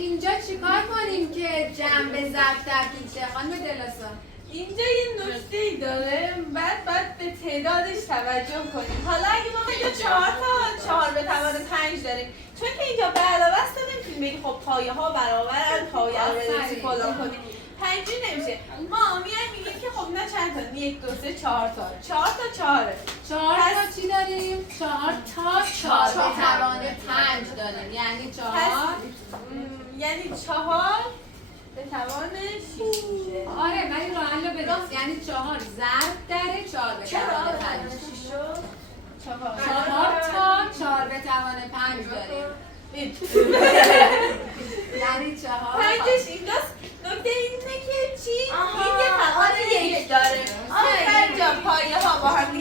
اینجا چیکار کنیم که جنبه ضرب ترکیب شه خانم دلاسا؟ اینجا یه نکته ای داره، باید به تعدادش توجه کنیم. حالا اگه ما اینجا 4 به توان 5 داریم، چون که اینجا به علاوه است نمیتونیم بگیم خب پایه ها برابرن، پایه رو بنویسیم فلان کنیم. 5 نمیشه. ما میایم میگیم که خب نه چند تا؟ 1 2 3 4 تا. 4 تا 4. 4 تا چی داریم؟ 4 تا 4 به توان 5 داریم. یعنی 4 یعنی 4 به توان 6. آره ولی راه حل رو بدونست. یعنی 4 ضرب در 4 به توان 5. 4 تا 4 به توان 5 داریم. یعنی 4 5ش اینجاست. نکته اینه که چی؟ این یه توان 1 داره. آخر جا پایه ها با هم